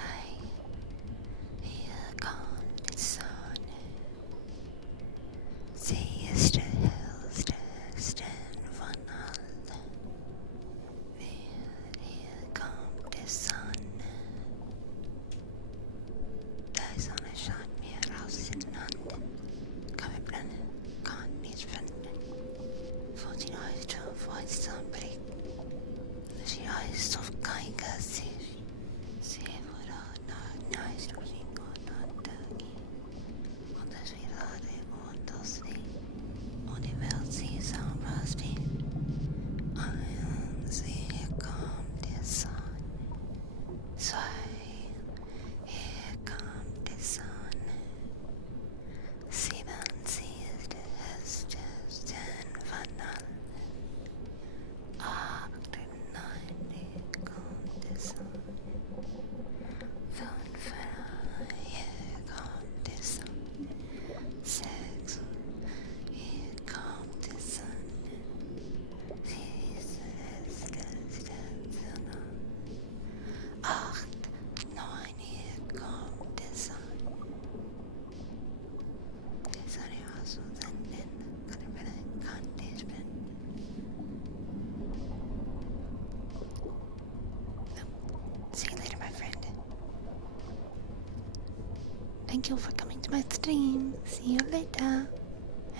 Thank you for coming to my stream. See you later,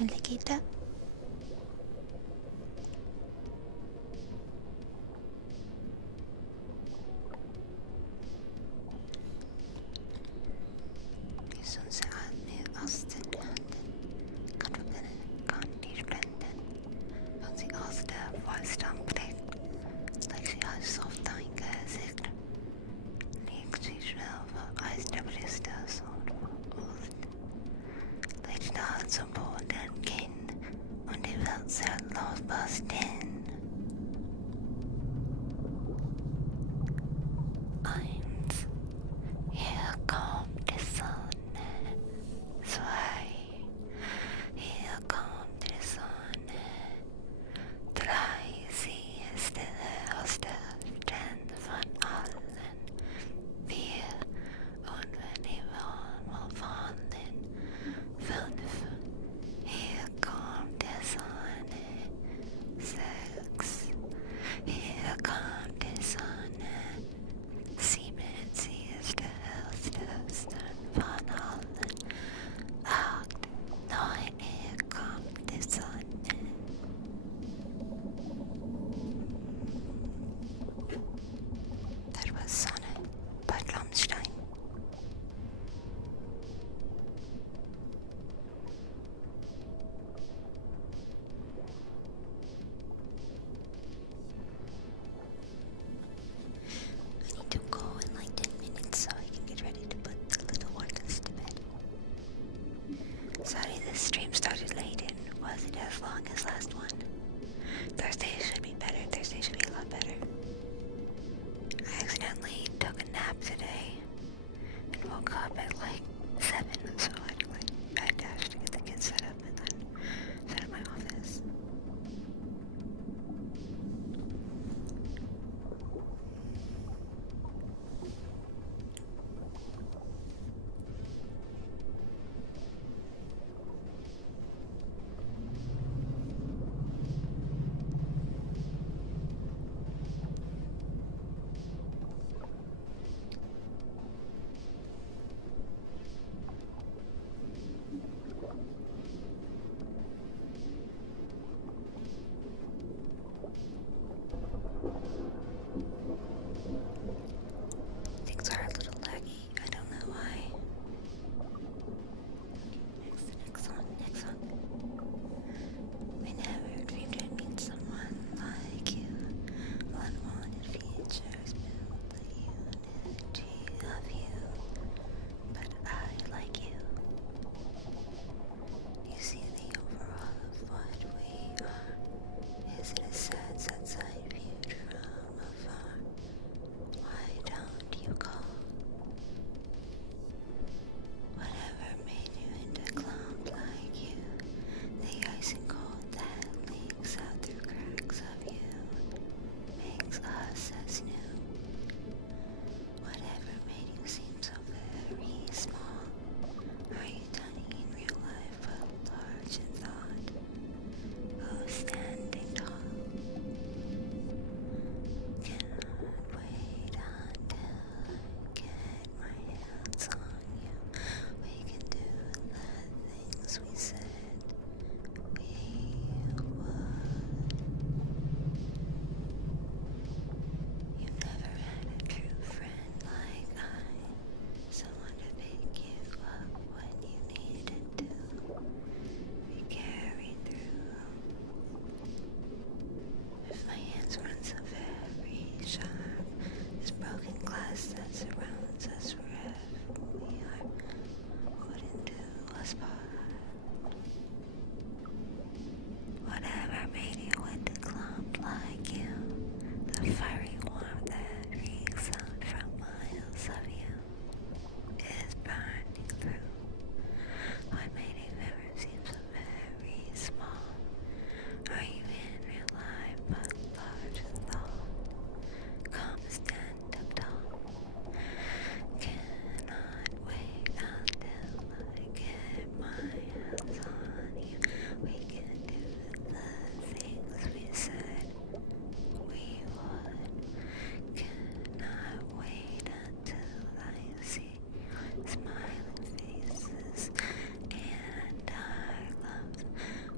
alligator.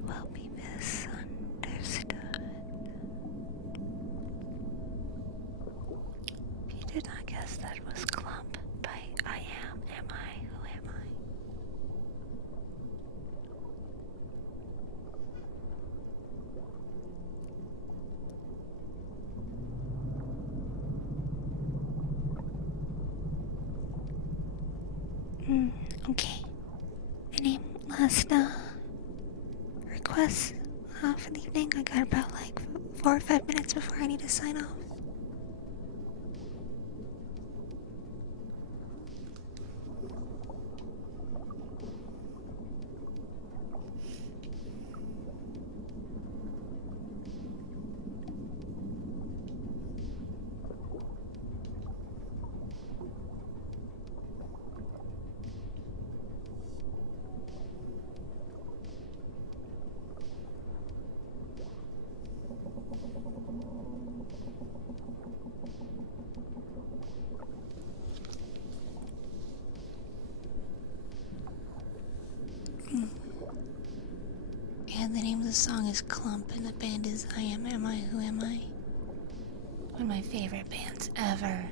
will be misunderstood. If you did not guess that was Clump by I Am I, Who Am I? Okay. Any last requests for the evening? I got about like 4 or 5 minutes before I need to sign off. And the name of the song is Clump, and the band is I Am I, Who Am I? One of my favorite bands ever.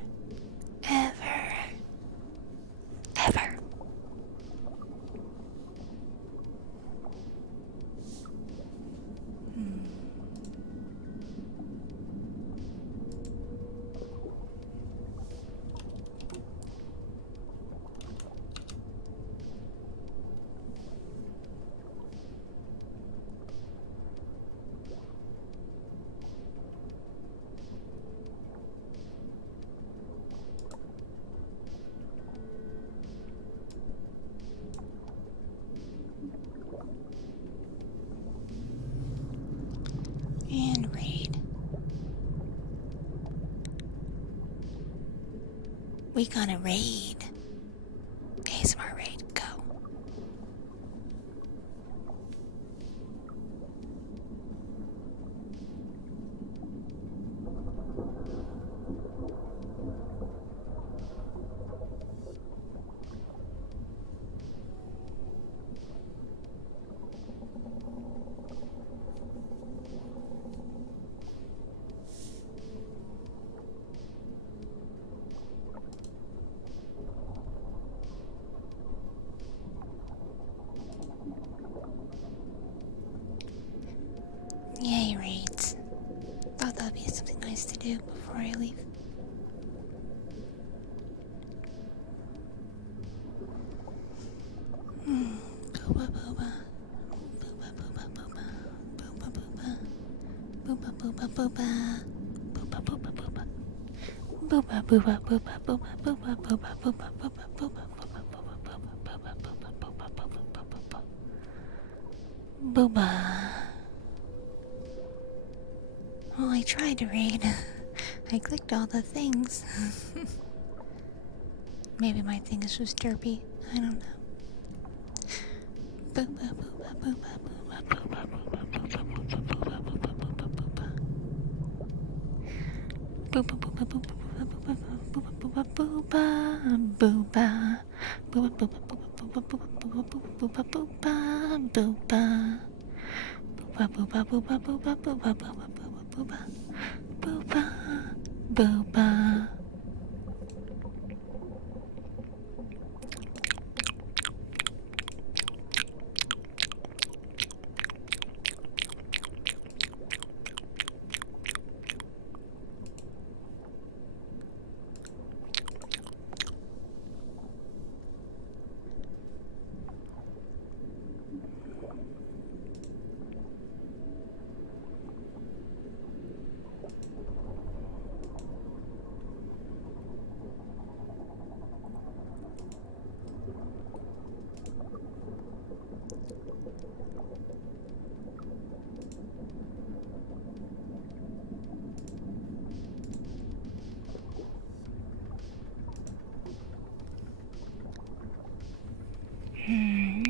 Ever. Ever. And raid. We gonna raid. ASMR raid, go. Yay, raids. Thought that'd be something nice to do before I leave. Booba booba. Booba booba booba. Booba booba. Booba booba booba. Booba booba booba. Booba booba booba booba booba booba booba booba booba booba booba booba booba booba booba. Booba. Well, I tried to raid. I clicked all the things. Maybe my thing is just derpy. I don't know. Booba booba booba booba booba booba booba booba booba booba booba booba. Booba booba booba booba booba booba booba booba booba. Booba booba booba booba booba booba booba booba booba. Booba booba booba booba booba booba booba booba booba.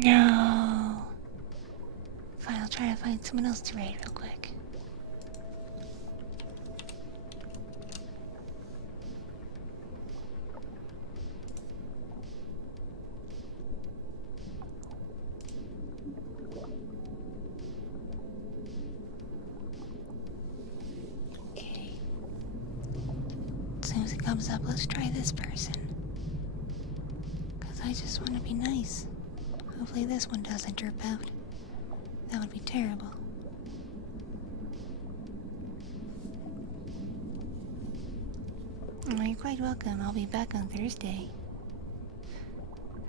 No. Fine, I'll try to find someone else to raid real quick. thumbs up. Let's try this person. Because I just want to be nice. Hopefully this one doesn't drip out. That would be terrible. Well, you're quite welcome. I'll be back on Thursday.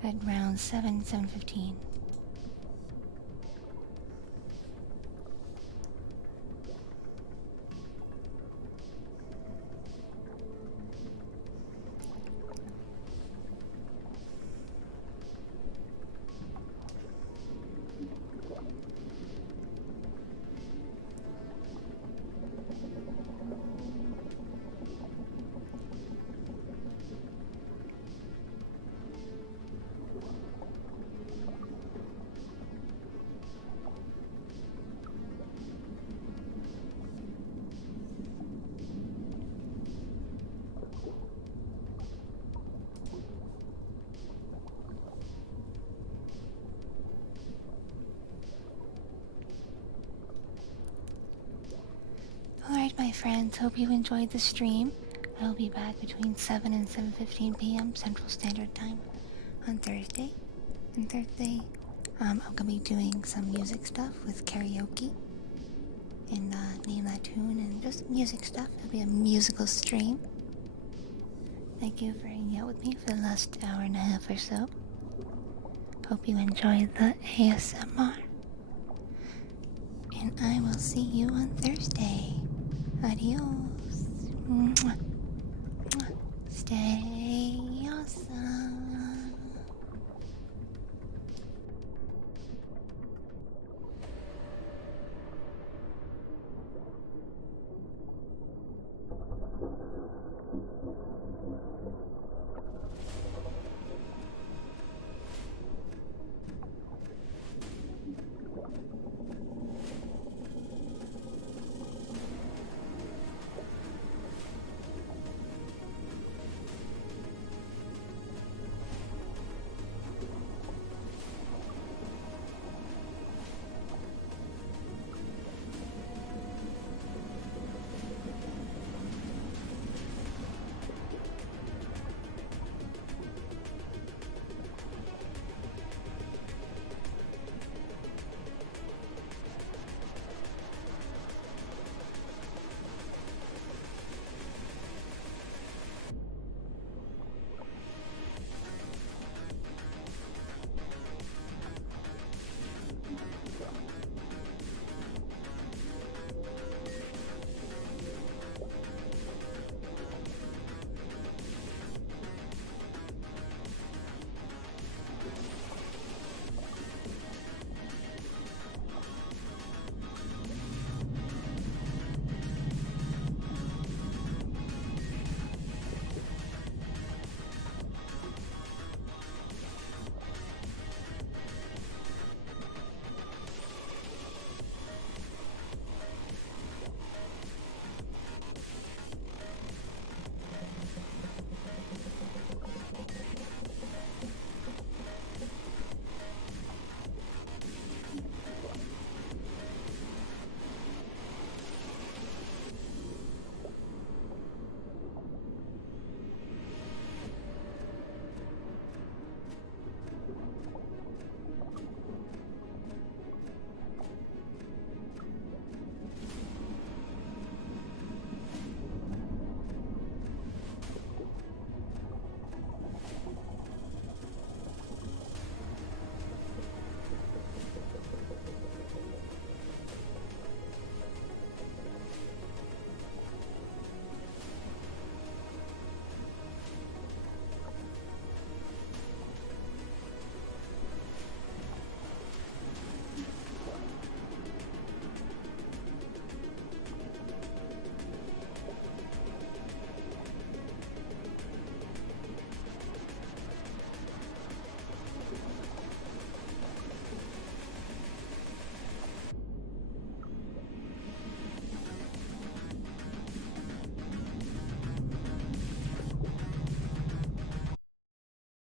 At around 7:15. Alright, my friends, hope you enjoyed the stream. I'll be back between 7 and 7:15 p.m. Central Standard Time on Thursday. And Thursday, I'm gonna be doing some music stuff with karaoke. And name that tune and just music stuff. It'll be a musical stream. Thank you for hanging out with me for the last hour and a half or so. Hope you enjoyed the ASMR. And I will see you on Thursday. Adios. Mwah. Mwah. Stay awesome.